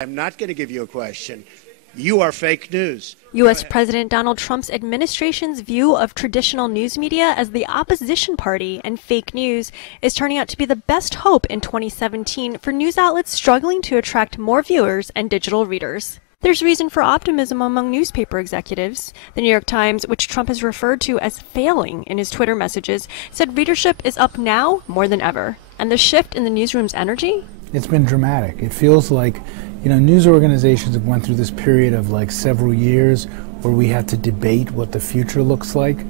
I'm not going to give you a question. You are fake news. U.S. President Donald Trump's administration's view of traditional news media as the opposition party and fake news is turning out to be the best hope in 2017 for news outlets struggling to attract more viewers and digital readers. There's reason for optimism among newspaper executives. The New York Times, which Trump has referred to as failing in his Twitter messages, said readership is up now more than ever. And the shift in the newsroom's energy? It's been dramatic. It feels like, news organizations have went through this period of like several years where we had to debate what the future looks like,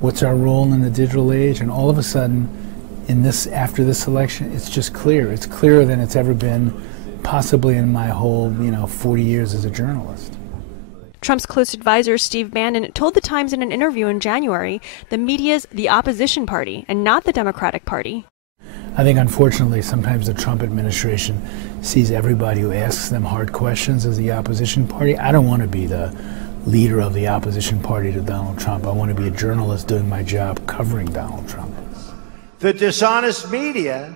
what's our role in the digital age, and all of a sudden, after this election, it's just clear. It's clearer than it's ever been, possibly in my whole, 40 years as a journalist. Trump's close advisor, Steve Bannon, told The Times in an interview in January, the media's the opposition party and not the Democratic Party. I think, unfortunately, sometimes the Trump administration sees everybody who asks them hard questions as the opposition party. I don't want to be the leader of the opposition party to Donald Trump. I want to be a journalist doing my job covering Donald Trump. The dishonest media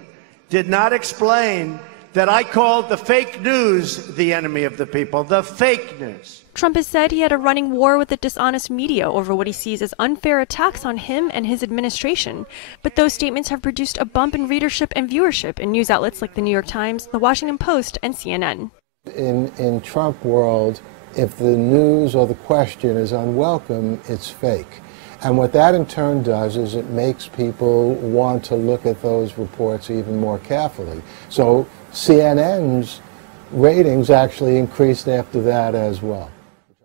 did not explain that I called the fake news the enemy of the people, the fake news. Trump has said he had a running war with the dishonest media over what he sees as unfair attacks on him and his administration. But those statements have produced a bump in readership and viewership in news outlets like the New York Times, the Washington Post, and CNN. In Trump world, if the news or the question is unwelcome, it's fake. And what that in turn does is it makes people want to look at those reports even more carefully. So CNN's ratings actually increased after that as well.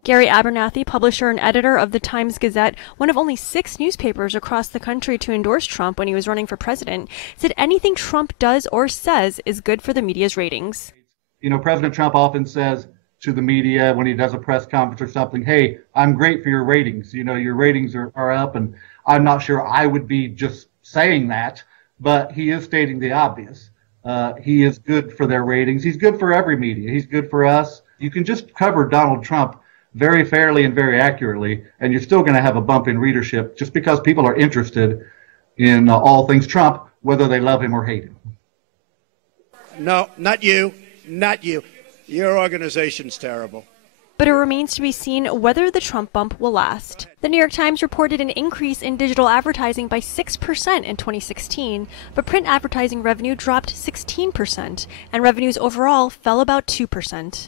Gary Abernathy, publisher and editor of the Times-Gazette, one of only 6 newspapers across the country to endorse Trump when he was running for president, said anything Trump does or says is good for the media's ratings. President Trump often says to the media when he does a press conference or something, hey, I'm great for your ratings. Your ratings are up, and I'm not sure I would be just saying that, but he is stating the obvious. He is good for their ratings. He's good for every media. He's good for us. You can just cover Donald Trump very fairly and very accurately, and you're still going to have a bump in readership just because people are interested in all things Trump, whether they love him or hate him. No, not you. Not you. Your organization's terrible. But it remains to be seen whether the Trump bump will last. The New York Times reported an increase in digital advertising by 6% in 2016, but print advertising revenue dropped 16%, and revenues overall fell about 2%.